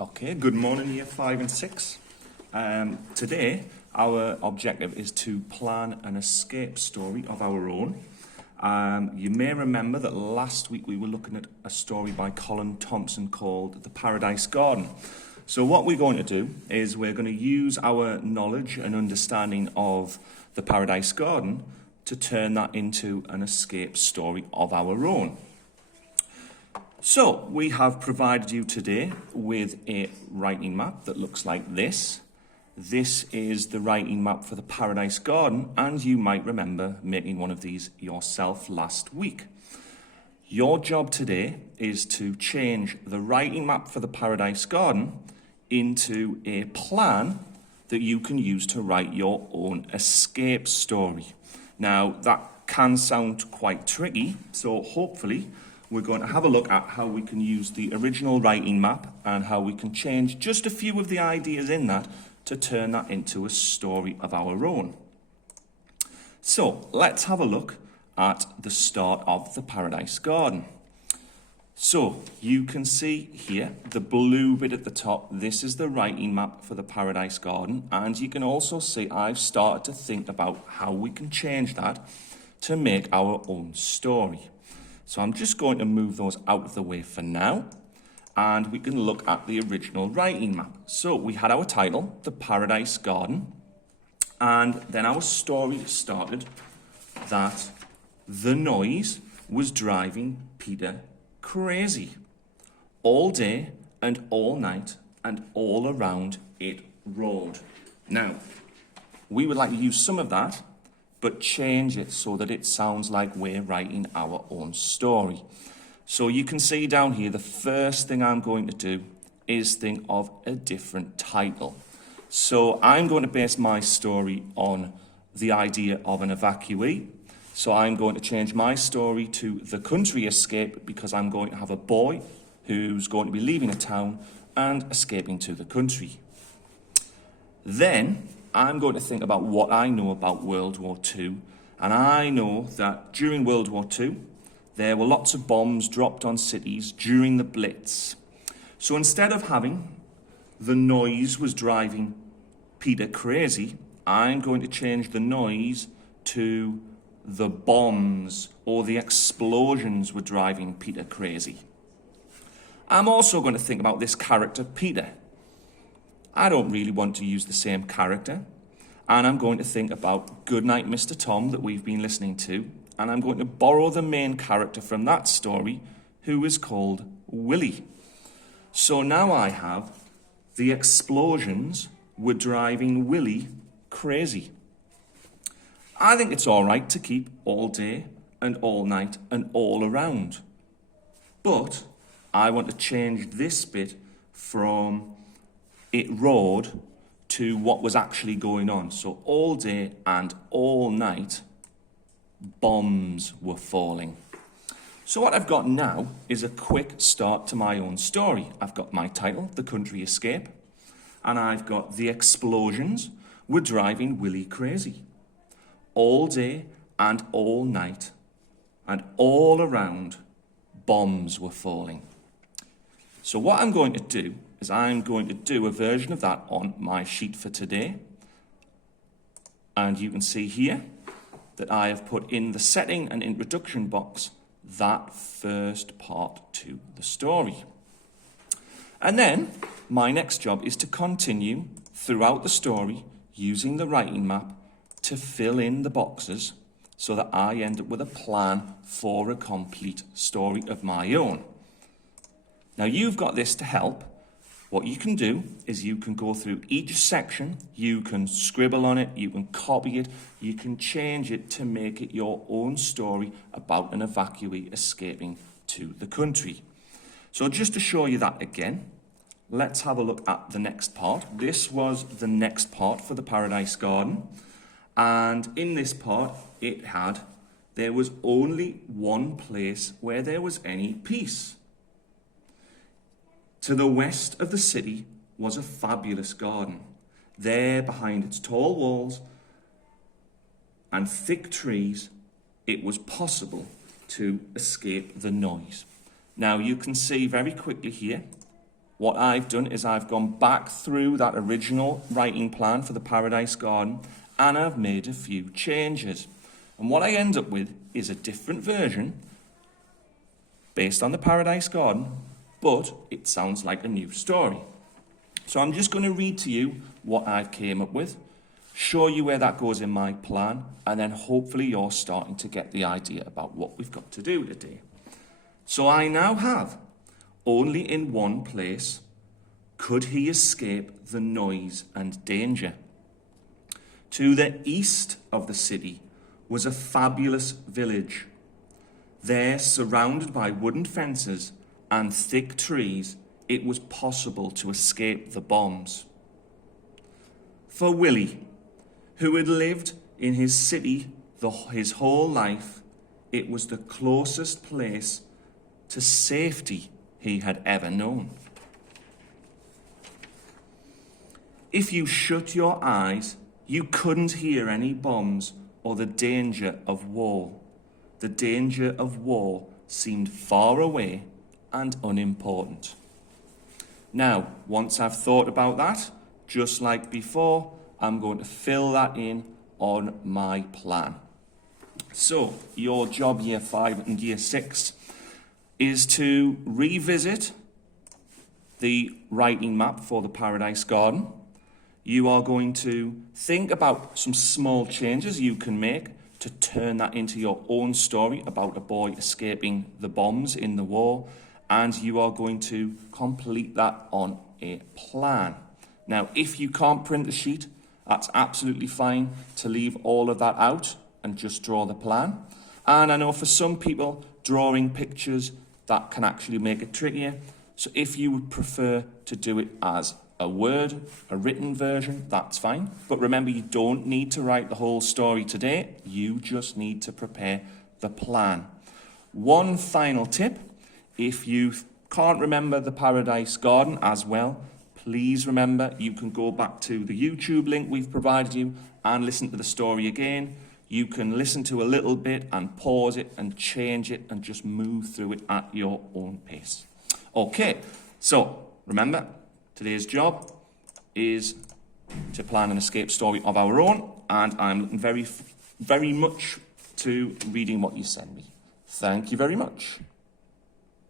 Okay, good morning, year 5 and 6. Today, our objective is to plan an escape story of our own. You may remember that last week we were looking at a story by Colin Thompson called The Paradise Garden. So what we're going to do is we're going to use our knowledge and understanding of the Paradise Garden to turn that into an escape story of our own. So, we have provided you today with a writing map that looks like this. This is the writing map for the Paradise Garden, and you might remember making one of these yourself last week. Your job today is to change the writing map for the Paradise Garden into a plan that you can use to write your own escape story. Now, that can sound quite tricky, so hopefully we're going to have a look at how we can use the original writing map and how we can change just a few of the ideas in that to turn that into a story of our own. So let's have a look at the start of the Paradise Garden. So you can see here the blue bit at the top. This is the writing map for the Paradise Garden, and you can also see I've started to think about how we can change that to make our own story. So I'm just going to move those out of the way for now, and we can look at the original writing map. So we had our title, The Paradise Garden, and then our story started that the noise was driving Peter crazy. All day and all night and all around it roared. Now, we would like to use some of that but change it so that it sounds like we're writing our own story. So you can see down here, the first thing I'm going to do is think of a different title. So I'm going to base my story on the idea of an evacuee. So I'm going to change my story to The Country Escape because I'm going to have a boy who's going to be leaving a town and escaping to the country. Then I'm going to think about what I know about World War II, and I know that during World War II, there were lots of bombs dropped on cities during the Blitz. So instead of having the noise was driving Peter crazy, I'm going to change the noise to the bombs or the explosions were driving Peter crazy. I'm also going to think about this character, Peter. I don't really want to use the same character, and I'm going to think about Goodnight Mr. Tom that we've been listening to, and I'm going to borrow the main character from that story, who is called Willie. So now I have the explosions were driving Willie crazy. I think it's all right to keep all day and all night and all around, but I want to change this bit from it roared to what was actually going on. So all day and all night, bombs were falling. So what I've got now is a quick start to my own story. I've got my title, The Country Escape, and I've got the explosions were driving Willie crazy. All day and all night and all around, bombs were falling. So what I'm going to do is I'm going to do a version of that on my sheet for today. And you can see here that I have put in the setting and introduction box that first part to the story. And then my next job is to continue throughout the story using the writing map to fill in the boxes so that I end up with a plan for a complete story of my own. Now you've got this to help. What you can do is you can go through each section, you can scribble on it, you can copy it, you can change it to make it your own story about an evacuee escaping to the country. So just to show you that again, let's have a look at the next part. This was the next part for the Paradise Garden, and in this part there was only one place where there was any peace. To the west of the city was a fabulous garden. There, behind its tall walls and thick trees, it was possible to escape the noise. Now, you can see very quickly here what I've done is I've gone back through that original writing plan for the Paradise Garden and I've made a few changes. And what I end up with is a different version based on the Paradise Garden, but it sounds like a new story. So I'm just going to read to you what I've came up with, show you where that goes in my plan, and then hopefully you're starting to get the idea about what we've got to do today. So I now have, only in one place could he escape the noise and danger. To the east of the city was a fabulous village. There, surrounded by wooden fences and thick trees, it was possible to escape the bombs. For Willie, who had lived in his city his whole life, it was the closest place to safety he had ever known. If you shut your eyes, you couldn't hear any bombs or the danger of war. The danger of war seemed far away and unimportant. Now, once I've thought about that, just like before, I'm going to fill that in on my plan. So, your job year 5 and year 6 is to revisit the writing map for the Paradise Garden. You are going to think about some small changes you can make to turn that into your own story about a boy escaping the bombs in the war, and you are going to complete that on a plan. Now, if you can't print the sheet, that's absolutely fine to leave all of that out and just draw the plan. And I know for some people, drawing pictures, that can actually make it trickier. So if you would prefer to do it as a written version, that's fine. But remember, you don't need to write the whole story today. You just need to prepare the plan. One final tip, if you can't remember the Paradise Garden as well, please remember you can go back to the YouTube link we've provided you and listen to the story again. You can listen to a little bit and pause it and change it and just move through it at your own pace. Okay, so remember, today's job is to plan an escape story of our own, and I'm looking very much to reading what you send me. Thank you very much.